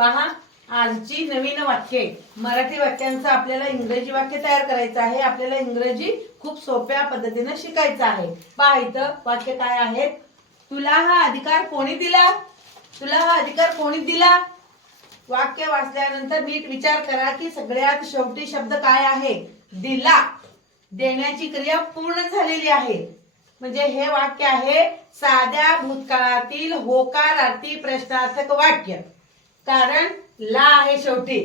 पहा आजची नवीन वाक्ये. मराठी वाक्यांचं आपल्याला इंग्रजी वाक्य तयार करायचं आहे. आपल्याला इंग्रजी खूप सोप्या पद्धतीने शिकायचं आहे. पहा इथं वाक्य काय आहेत? तुला हा अधिकार कोणी दिला? तुला हा अधिकार कोणी दिला? वाक्य वाचल्यानंतर नीट विचार करा की सगळ्यात शेवटी शब्द काय आहे? दिला. देण्याची क्रिया पूर्ण झालेली आहे. म्हणजे हे वाक्य आहे साध्या भूतकाळातील होकारार्थी प्रश्नार्थक वाक्य. कारण ला आहे शेवटी.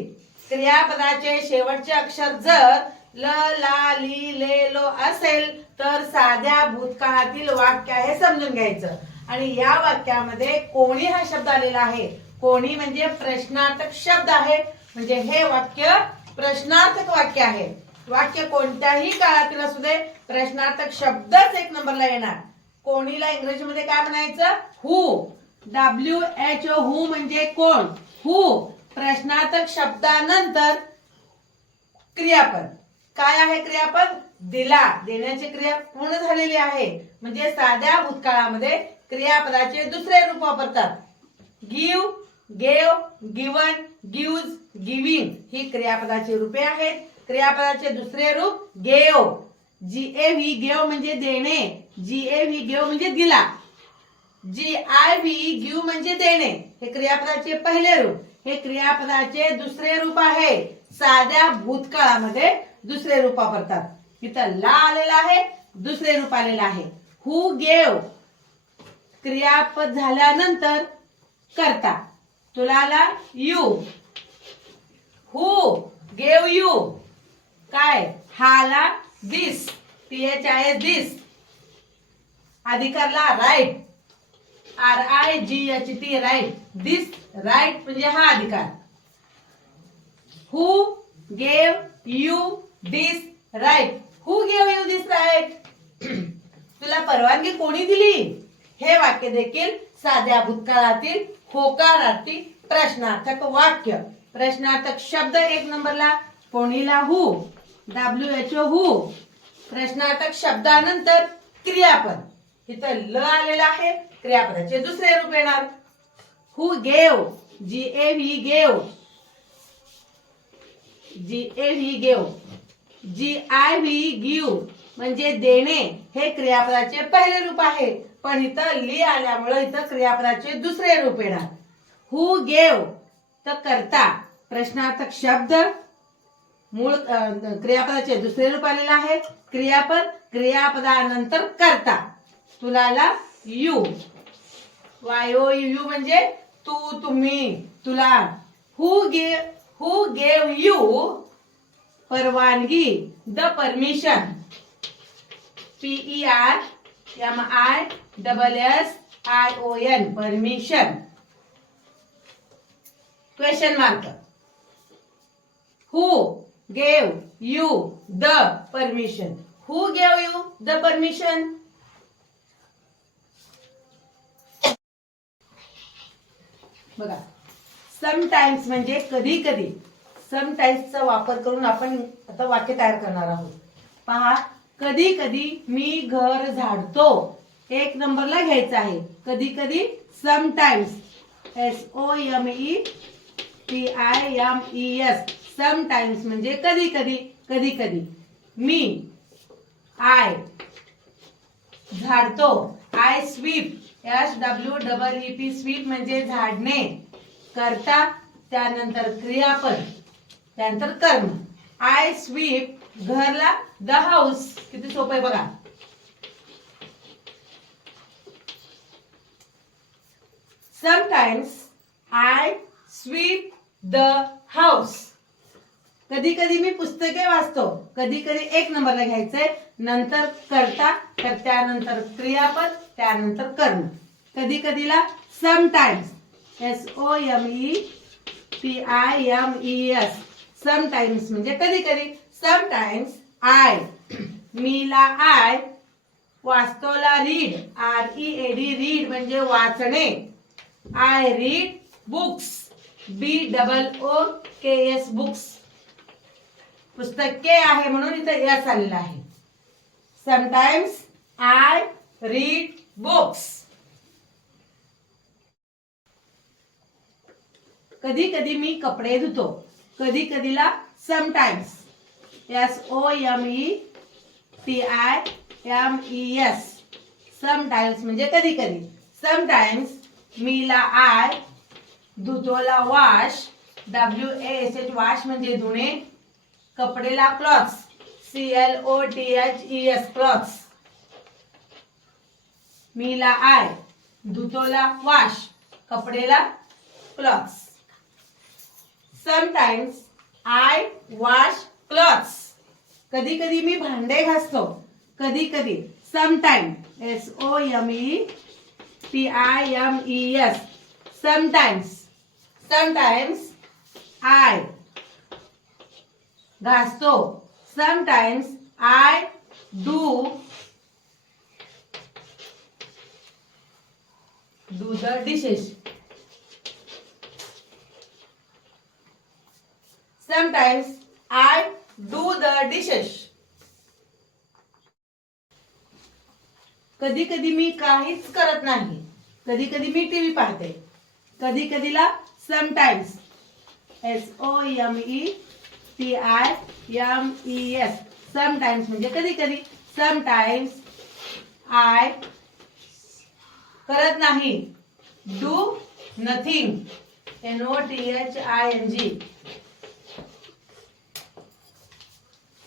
क्रियापदाचे शेवटचे अक्षर जर ल ला ली ले लो असेल तर साध्या भूतकाळातील वाक्य आहे समजून घ्यायचं. आणि या वाक्यामध्ये कोणी हा शब्द आलेला आहे? कोणी म्हणजे प्रश्नार्थक शब्द आहे. म्हणजे हे वाक्य प्रश्नार्थक वाक्य आहे. वाक्य कोणत्याही काळातील असू दे प्रश्नार्थक शब्दच एक नंबरला येणार. कोणीला इंग्रजीमध्ये काय म्हणायचं? Who W H O who म्हणजे कोण? हु प्रश्नार्थक शब्दानंतर क्रियापद. काय आहे क्रियापद? दिला. देण्याची क्रिया पूर्ण झालेली आहे. म्हणजे साध्या भूतकाळामध्ये क्रियापदाचे दुसरे रूप वापरतात. Give gave given gives giving ही क्रियापदाची रूपे आहेत. क्रियापदाचे दुसरे रूप gave G A V gave म्हणजे देणे. जी ए व्ही गेव म्हणजे दिला. जी आय व्ही गिव म्हणजे देणे. हे क्रियापदाचे पहिले रूप. हे क्रियापदाचे दुसरे रूप आहे. साध्या भूतकाळामध्ये दुसरे रूप वापरतात. इथं ला आलेला आहे दुसरे रूप आलेलं आहे. Who gave. क्रियापद झाल्यानंतर करता. तुला यू. Who gave you. काय? हाला this. T H I this. अधिकारला right. R I G H T right this right म्हणजे हा अधिकार. Who gave you this right who gave you this right तुला परवानगी कोणी दिली? हे वाक्य देखील साध्या भूतकाळातील होकारार्थी प्रश्नार्थक वाक्य. प्रश्नार्थक शब्द एक नंबरला. कोणीला who W H O who प्रश्नार्थक शब्दानंतर क्रियापद. इथं ल आलेलं आहे. क्रियापदाचे दुसरे रूप येणार. Who gave G A V gave. G A V gave. G I V give. म्हणजे देणे हे क्रियापदाचे पहिले रूप आहे. पण इथं ली आल्यामुळे इथं क्रियापदाचे दुसरे रूप येणार. हु गेव तर करता. प्रश्नार्थक शब्द. मूळ क्रियापदाचे दुसरे रूप आलेलं आहे. क्रियापद क्रियापदानंतर करता. तुलाला यू. वायो यू म्हणजे तू, तुम्ही, तुला. Who gay who gave you परवानगी? The permission P E R M I double S I O N permission question mark who gave you the permission who gave you the permission बघा. Sometimes म्हणजे कधी कधी. समटाईम्सचा वापर करून आपण आता वाक्य तयार करणार आहोत. पहा कधी कधी मी घर झाडतो. एक नंबरला घ्यायचं आहे. कधी कधी sometimes S O M E T I M E S sometimes म्हणजे कधी कधी कधी कधी. मी I झाडतो. I sweep S W double E P sweep म्हणजे झाडणे. करता त्यानंतर क्रियापद त्यानंतर कर्म. आय स्वीप घरला द हाऊस किती सोपं आहे बघा. Sometimes I sweep the house कधी कधी मी पुस्तके वाचतो. कधी कधी एक नंबरला घ्यायचंय. नंतर करता तर त्यानंतर क्रियापद त्यानंतर कर्म कधी कधीला? Sometimes S O M E P I M E S sometimes म्हणजे कधी कधी? समटाईम्स आय मीला I वाचतोला read R E A D read म्हणजे वाचणे. I read books B double O K S books पुस्तक के आहे म्हणून इथं यस आलेलं आहे. समटाईम्स आय रीड बुक्स कधी कधी मी कपडे धुतो. कधी कधीला sometimes S O M E T I M E S sometimes म्हणजे कधी कधी समटाइम्स मीला I धुतोला wash W A S H wash म्हणजे धुणे कपडेला clothes C L O T H E S clothes मीला I धुतोला wash कपडेला clothes. Sometimes I wash clothes कधी कधी मी भांडे घासतो. कधी कधी sometime S O M E T I M E S sometimes sometimes I घासतो. Sometimes I do do the dishes. sometimes I do the dishes. कधी कधी मी काहीच करत नाही. कधी कधी मी टीव्ही पाहते. कधी कधीला sometimes S O M E T I M E S sometimes म्हणजे कधी कधी समटाइम्स आय करत नाही. Do nothing N O T H I N G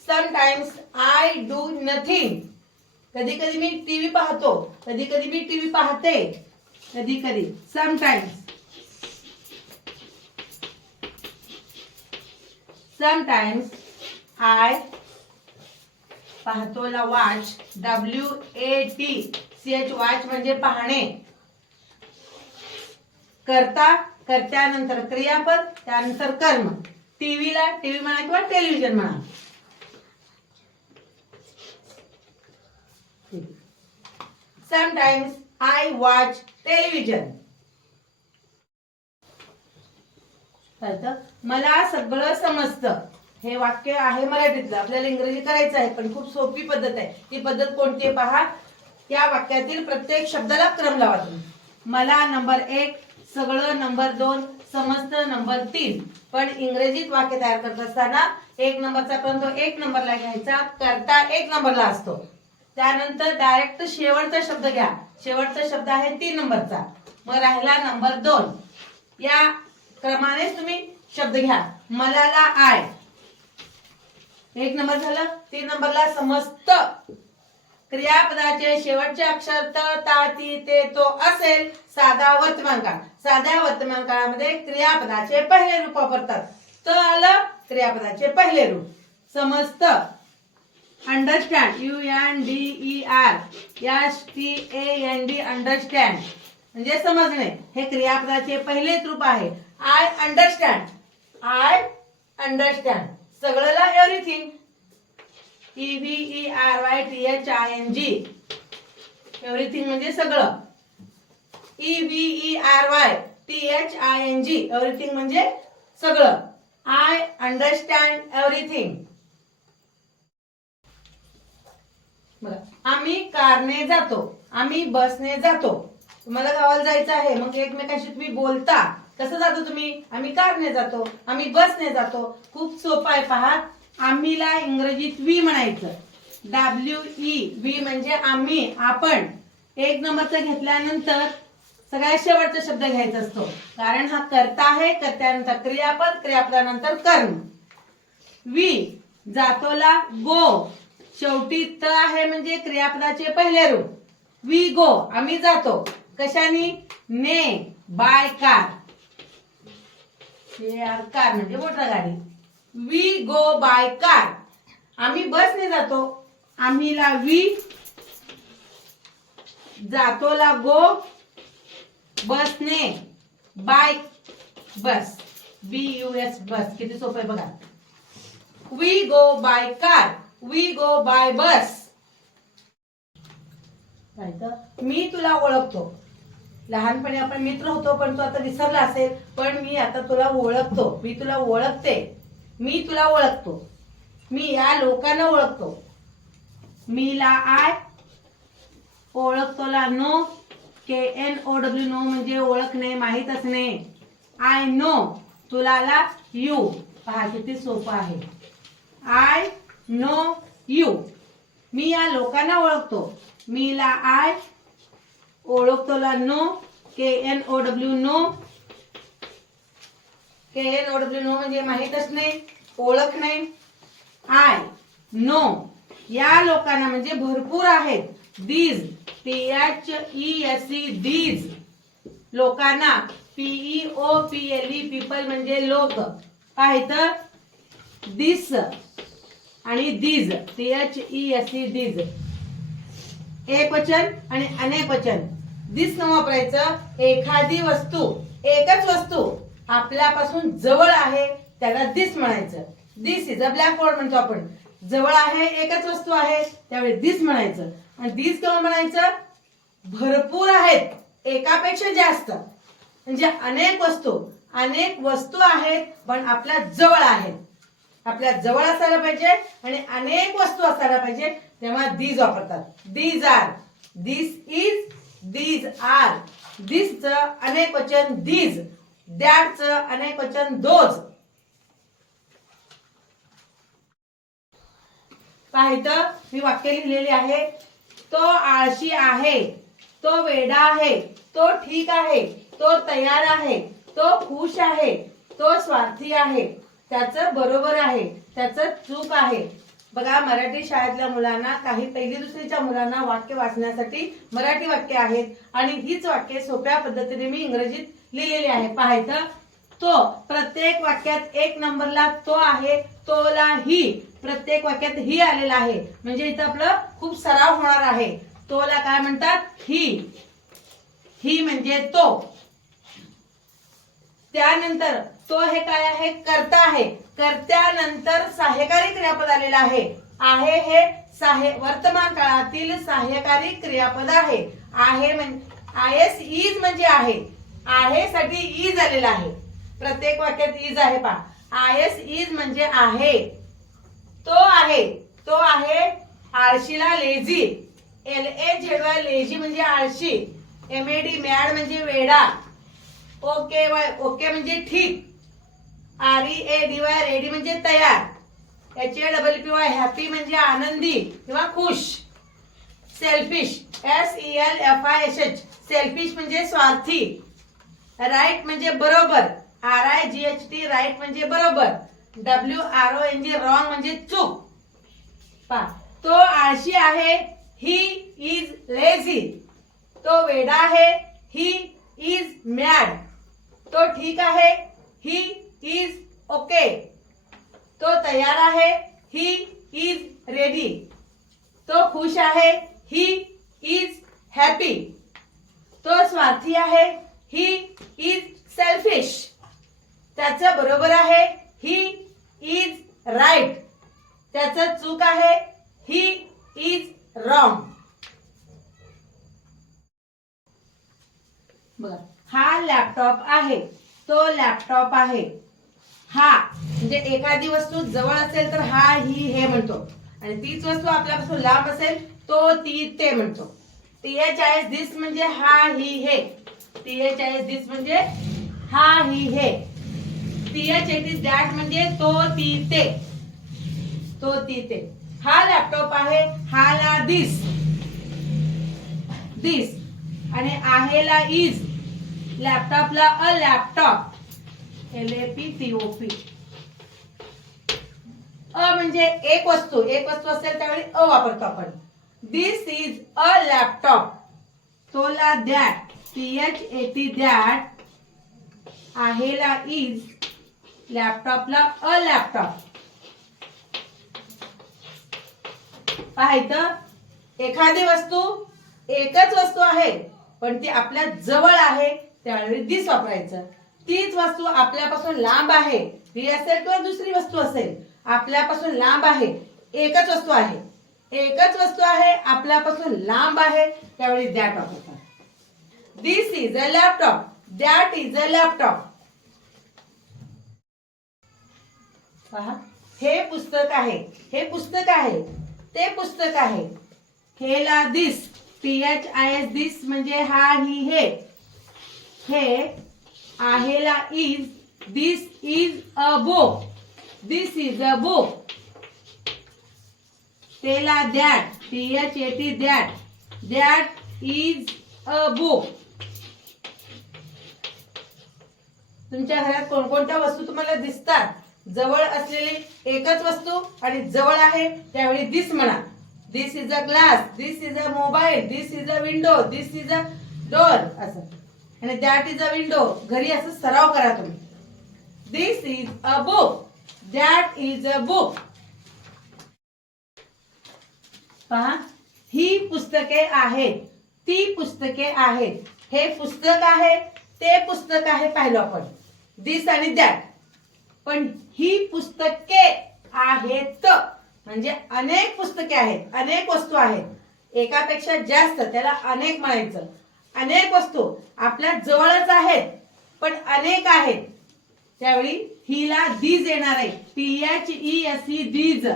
sometimes I do nothing कधी कधी मी टीव्ही पाहतो. कधी कधी मी टीव्ही पाहते. कधी कधी sometimes sometimes I पाहतोला watch W A T C H watch म्हणजे पाहणे. करता करत्यानंतर क्रियापद त्यानंतर कर्म. टीव्हीला टीव्ही म्हणा किंवा टेलिव्हिजन म्हणा. समटाइम्स आय वॉच टेलिव्हिजन मला सगळं समजतं. हे वाक्य आहे मराठीतलं. आपल्याला इंग्रजी करायचं आहे पण खूप सोपी पद्धत आहे. ती पद्धत कोणती पहा? या वाक्यातील प्रत्येक शब्दाला क्रम लावा तुम्ही. मला नंबर एक सगळं नंबर दोन समस्त नंबर तीन. पण इंग्रजीत वाक्य तयार करत असताना एक नंबरचा क्रम तो एक नंबरला घ्यायचा करता एक नंबरला असतो. त्यानंतर डायरेक्ट शेवटचा शब्द घ्या. शेवटचा शब्द आहे तीन नंबरचा. मग राहिला नंबर दोन. या क्रमानेच तुम्ही शब्द घ्या. मलाला आय. एक नंबर झालं. तीन नंबरला समस्त. क्रियापदाचे शेवटचे अक्षर त ते तो असेल साधा वर्तमान काळ. साध्या वर्तमान काळामध्ये क्रियापदाचे पहिले रूप वापरतात. त आलं क्रियापदाचे पहिले रूप. समस्त. Understand U N D E R S T A N D understand म्हणजे समजणे. हे क्रियापदाचे पहिलेच रूप आहे. I understand I understand सगळंला everything E V E R Y T H I N G everything म्हणजे सगळं. E V E R Y T H I N G everything म्हणजे सगळं. आय अंडरस्टँड एव्हरीथिंग बघा आम्ही कारने जातो. आम्ही बसने जातो. तुम्हाला गावाला जायचं आहे. मग एकमेकांशी तुम्ही बोलता. कसं जातो तुम्ही? आम्ही कारने जातो. आम्ही बसने जातो. खूप सोपं आहे पहा. आम्हीला इंग्रजीत वी म्हणायचं. डब्ल्यू ई वी म्हणजे आम्ही आपण. एक नंबरचं घेतल्यानंतर सगळ्यात शेवटचा शब्द घ्यायचा असतो. कारण हा करता आहे कर्त्यानंतर क्रियापद क्रियापदानंतर कर्म. वी जातोला गो. शेवटी त आहे म्हणजे क्रियापदाचे पहिले रूप. वी गो आम्ही जातो. कशाने? ने बाय कार. कार म्हणजे मोटर गाडी. वी गो बाय कार आम्ही बसने जातो. आम्हीला वी जातोला गो बसने by bus B U S bus किती सोपं आहे बघा. We go by car we go by bus मी तुला ओळखतो. लहानपणी आपण मित्र होतो पण तू आता विसरला असेल. पण मी आता तुला ओळखतो. मी तुला ओळखते. मी तुला ओळखतो. मी या लोकांना ओळखतो. मीला I. ओळखतोला know. K N O W know म्हणजे ओळखणे माहीत असणे आय नो. तुला ला यू. पहा किती सोपं आहे. I know you. मी या लोकांना ओळखतो. मीला I. ओळखतोला know. K N O W know. K N O W know म्हणजे माहीतच नाही ओळख नाही. I know. या लोकांना म्हणजे भरपूर आहेत. These T H E S E these लोकांना P E O P L E people म्हणजे लोक. काय तर दिस आणि these T H E S E these एक वचन आणि अनेक वचन. दिस न वापरायचं एखादी वस्तू एकच वस्तू. आपल्यापासून जवळ आहे त्याला दिस म्हणायचं. This is a black board म्हणतो आपण. जवळ आहे एकच वस्तू आहे त्यावेळी दिस म्हणायचं. आणि दिस केव्हा म्हणायचं? भरपूर आहेत. एकापेक्षा जास्त. म्हणजे अनेक वस्तू. अनेक वस्तू आहेत पण आपल्या जवळ आहेत. आपल्या जवळ असायला पाहिजे आणि अनेक वस्तू असायला पाहिजे तेव्हा दीज वापरतात. These are this is these are दिसच अनेक वचन दीज दॅटच अनेक वचन दोज. मी वाक्य लिहिलेली आहे. तो आळशी आहे तो वेडा आहे तो ठीक आहे तो तयार आहे तो खुश आहे तो स्वार्थी आहे. त्याचं बरोबर आहे त्याचं चूक आहे. बघा मराठी शाळेतल्या मुलांना काही पहिली दुसरीच्या मुलांना वाक्य वाचण्यासाठी मराठी वाक्य आहेत. आणि हीच वाक्य सोप्या पद्धतीने मी इंग्रजीत लिहिलेली आहे. पाहायचं? तो प्रत्येक वाक्यात एक नंबरला तो आहे तोला ही प्रत्येक वाक्यात ही आलेला आहे. म्हणजे इथं आपलं खूप सराव होणार आहे. तोला काय म्हणतात? ही. ही म्हणजे तो. त्यानंतर तो हे काय आहे? करता आहे. कर्त्यानंतर सहाय्यकारी क्रियापद आलेलं आहे. आहे हे सहाय्य वर्तमान काळातील सहाय्यकारी क्रियापद आहे. आहे म्हणजे आय एस इज म्हणजे आहे. आहे साठी इज आलेला आहे. प्रत्येक वाक्यात इज आहे पा आय एस इज म्हणजे आहे. तो आहे. तो आहे आळशीला lazy L A Z Y lazy म्हणजे आळशी. एम ए डी मॅड म्हणजे वेडा. ओके वाय ओके म्हणजे ठीक. R E A D Y ready म्हणजे तयार. H A double P Y happy म्हणजे आनंदी किंवा खुश. Selfish S E L F I S H selfish म्हणजे स्वार्थी. राईट म्हणजे बरोबर. R I G H T right म्हणजे बरोबर. W R O N G wrong म्हणजे चूक. पा तो आळशी आहे ही इज लेझी तो वेडा आहे ही इज मॅड तो ठीक आहे ही इज ओके तो तयार आहे ही इज रेडी तो खुश आहे ही इज हॅपी तो स्वार्थी आहे ही इज सेल्फिश त्याचं बरोबर आहे ही इज राईट त्याचं चूक आहे ही इज रॉंग बर हा लॅपटॉप आहे तो लॅपटॉप आहे. हा म्हणजे एखादी वस्तू जवळ असेल तर हा ही हे म्हणतो. आणि तीच वस्तू आपल्यापासून लांब असेल तो ती ते म्हणतो. टी एच आय दिस म्हणजे हा ही हे. टी आय दिस म्हणजे हा ही. हे T H A T is that म्हणजे तो ती ते तो ती ते हा लॅपटॉप आहे हाला दिस. दिस. आणि आहेला is. लॅपटॉपला a laptop. L A P T O P. A म्हणजे एक वस्तू. एक वस्तू असेल त्यावेळी अ वापरतो आपण. This is a laptop. तोला that. T H A T that आहेला is लॅपटॉपला अ लॅपटॉप पाहायचं एखादी वस्तू एकच वस्तू आहे पण ती आपल्या जवळ आहे त्यावेळी दिस वापरायचं. तीच वस्तू आपल्यापासून लांब आहे ती असेल किंवा दुसरी वस्तू असेल आपल्यापासून लांब आहे एकच वस्तू आहे. एकच वस्तू आहे आपल्यापासून लांब आहे त्यावेळी दॅट वापरतात. This is a laptop that is a laptop पहा हे पुस्तक आहे. हे पुस्तक आहे. ते पुस्तक आहे. हेला this T H I S this म्हणजे हा ही हे. हे आहेला is this is a book this is a book तेला that T H A T that that is a book तुमच्या घरात कोणकोणत्या वस्तू तुम्हाला दिसतात? जवळ असलेली एकच वस्तू आणि जवळ आहे त्यावेळी दिस म्हणा. This is a glass this is a mobile this is a window this is a door असं. आणि दॅट इज अ विंडो घरी असं सराव करा तुम्ही. This is a book that is a book पहा ही पुस्तके आहेत. ती पुस्तके आहेत. हे पुस्तक आहे ते पुस्तक आहे पाहिलं आपण. दिस आणि दॅट पण ही पुस्तके आहेत. म्हणजे अनेक पुस्तके आहेत अनेक वस्तू आहेत. एकापेक्षा जास्त त्याला अनेक म्हणायचं. अनेक वस्तू आपल्या जवळच आहेत पण अनेक आहेत. त्यावेळी हिला दीज येणार आहे. P H E S E these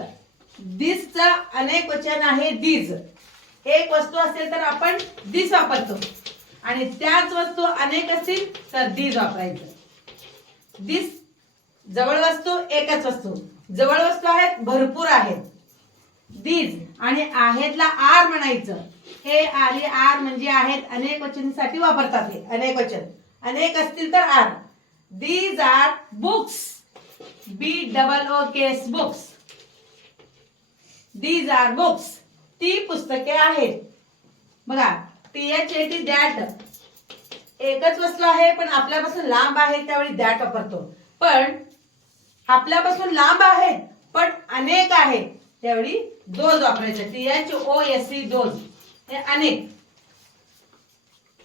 दिसचा अनेक वचन आहे दीज एक वस्तू असेल तर आपण दिस वापरतो. आणि त्याच वस्तू अनेक असतील तर दीज वापरायचं. दिस जवळ वस्तू एकच वस्तू. जवळ वस्तू आहेत भरपूर आहेत. दीज आणि आहेतला आर म्हणायचं. हे आली आर म्हणजे आहेत अनेक वचनसाठी वापरतात हे. अनेक वचन. अनेक असतील तर are these are books B double O K S books these are books ती पुस्तके आहेत. बघा T H A T that एकच वस्तू आहे पण आपल्यापासून लांब आहे त्यावेळी दॅट वापरतो पण आपल्यापासून लांब आहे पण अनेक आहे त्यावेळी दोज वापरायचे. T H O S C those हे अनेक.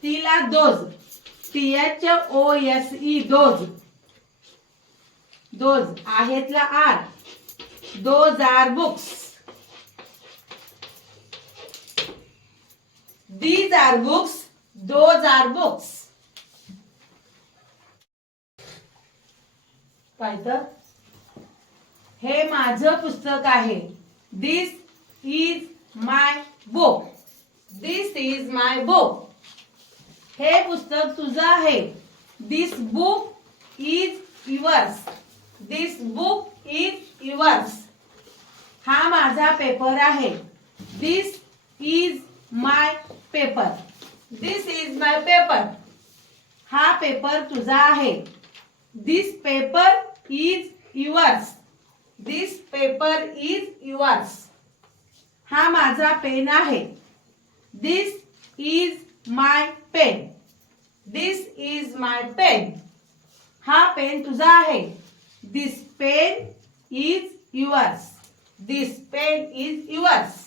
तिला those T H O S E those those आहेतला are. Those are books. These are books those are books. पाहिलं हे माझं पुस्तक आहे. This is my book this is my book हे पुस्तक तुझं आहे. This book is yours this book is yours हा माझा पेपर आहे. This is my paper this is my paper हा पेपर तुझा आहे. This paper is yours this paper is yours हा माझा पेन आहे. This is my pen this is my pen हा पेन तुझा आहे. This pen is yours this pen is yours